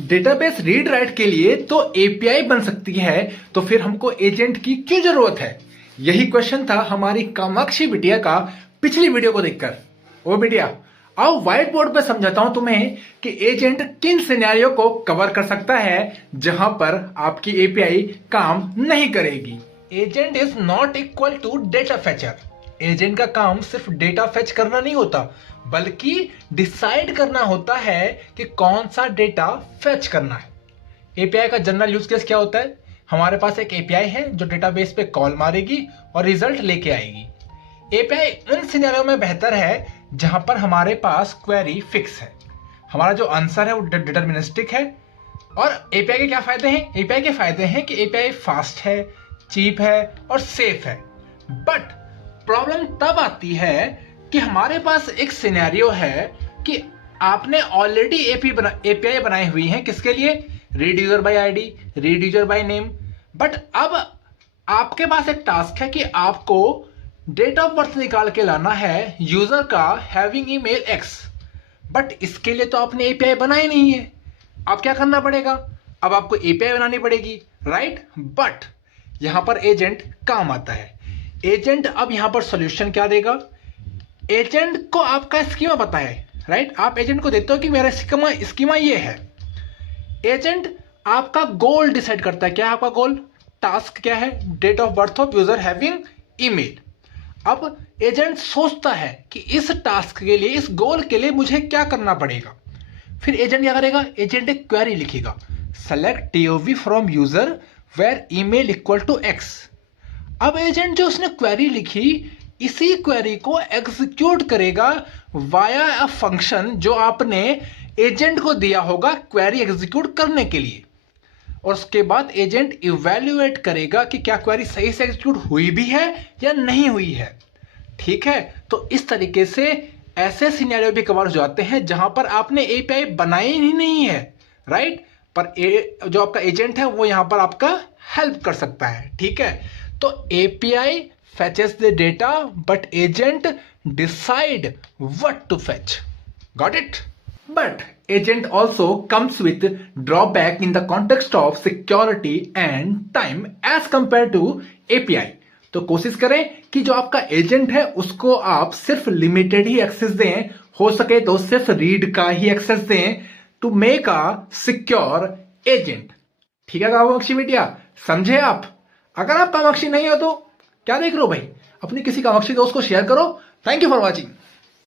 Database read write के लिए तो एपीआई बन सकती है, तो फिर हमको एजेंट की क्यों जरूरत है? यही क्वेश्चन था हमारी कामाक्षी बिटिया का पिछली वीडियो को देखकर। ओ बिटिया, आओ व्हाइट बोर्ड पे समझाता हूं तुम्हें कि एजेंट किन सिनेरियो को कवर कर सकता है जहां पर आपकी एपीआई काम नहीं करेगी। Agent is not equal to data fetcher. Agent का काम सिर्फ डेटा फेच करना नहीं होता, बल्कि डिसाइड करना होता है कि कौन सा डेटा फेच करना है। एपीआई का जनरल यूज केस क्या होता है? हमारे पास एक एपीआई है जो डेटाबेस पे कॉल मारेगी और रिजल्ट लेके आएगी। एपीआई उन सिनेरियो में बेहतर है जहां पर हमारे पास क्वेरी फिक्स है, हमारा जो आंसर है वो डिटर्मिनिस्टिक है। और एपीआई के क्या फायदे हैं? एपीआई के फायदे हैं कि एपीआई फास्ट है, चीप है और सेफ है। बट प्रॉब्लम तब आती है कि हमारे पास एक सिनेरियो है कि आपने ऑलरेडी एपीआई बनाई हुई है। किसके लिए? Read user bye ID, read user by name. But अब आपके पास एक टास्क है कि आपको डेट ऑफ बर्थ निकाल के लाना है यूजर का हैविंग ईमेल एक्स। बट इसके लिए तो आपने एपीआई बनाई नहीं है। अब क्या करना पड़ेगा? अब आपको एपीआई बनानी पड़ेगी, राइट? बट यहां पर एजेंट काम आता है। एजेंट अब यहां पर सॉल्यूशन क्या देगा? एजेंट को आपका स्कीमा पता है, राइट? आप एजेंट को देते हो कि मेरा स्कीमा ये है। एजेंट आपका गोल डिसाइड करता है। क्या है आपका गोल? टास्क क्या है? Date of birth of user having email. अब एजेंट सोचता है कि इस टास्क के लिए, इस गोल के लिए मुझे क्या करना पड़ेगा। फिर एजेंट क्या करेगा? एजेंट एक क्वेरी लिखेगा, select T O V from user where email equal to X. अब एजेंट जो उसने क्वेरी लिखी, इसी क्वेरी को एग्जीक्यूट करेगा वाया अ फंक्शन जो आपने एजेंट को दिया होगा क्वेरी एग्जीक्यूट करने के लिए। और उसके बाद एजेंट इवैल्यूएट करेगा कि क्या क्वेरी सही से एग्जीक्यूट हुई भी है या नहीं हुई है। ठीक है, तो इस तरीके से ऐसे सिनेरियो भी कवर हो जाते हैं जहां पर आपने एपीआई बनाई ही नहीं है, राइट? पर जो आपका एजेंट है वो यहां पर आपका हेल्प कर सकता है। ठीक है, तो API fetches the data but agent decide what to fetch. Got it? But agent also comes with drawback in the context of security and time as compared to API. तो कोशिश करें कि जो आपका एजेंट है उसको आप सिर्फ लिमिटेड ही एक्सेस दें, हो सके तो सिर्फ रीड का ही एक्सेस दें, to make a secure agent. ठीक है कामाक्षी बेटिया, समझे आप? अगर आप कामाक्षी नहीं हो तो क्या देख रहे हो भाई? अपनी किसी कामाक्षी दोस्त को शेयर करो। Thank you for watching.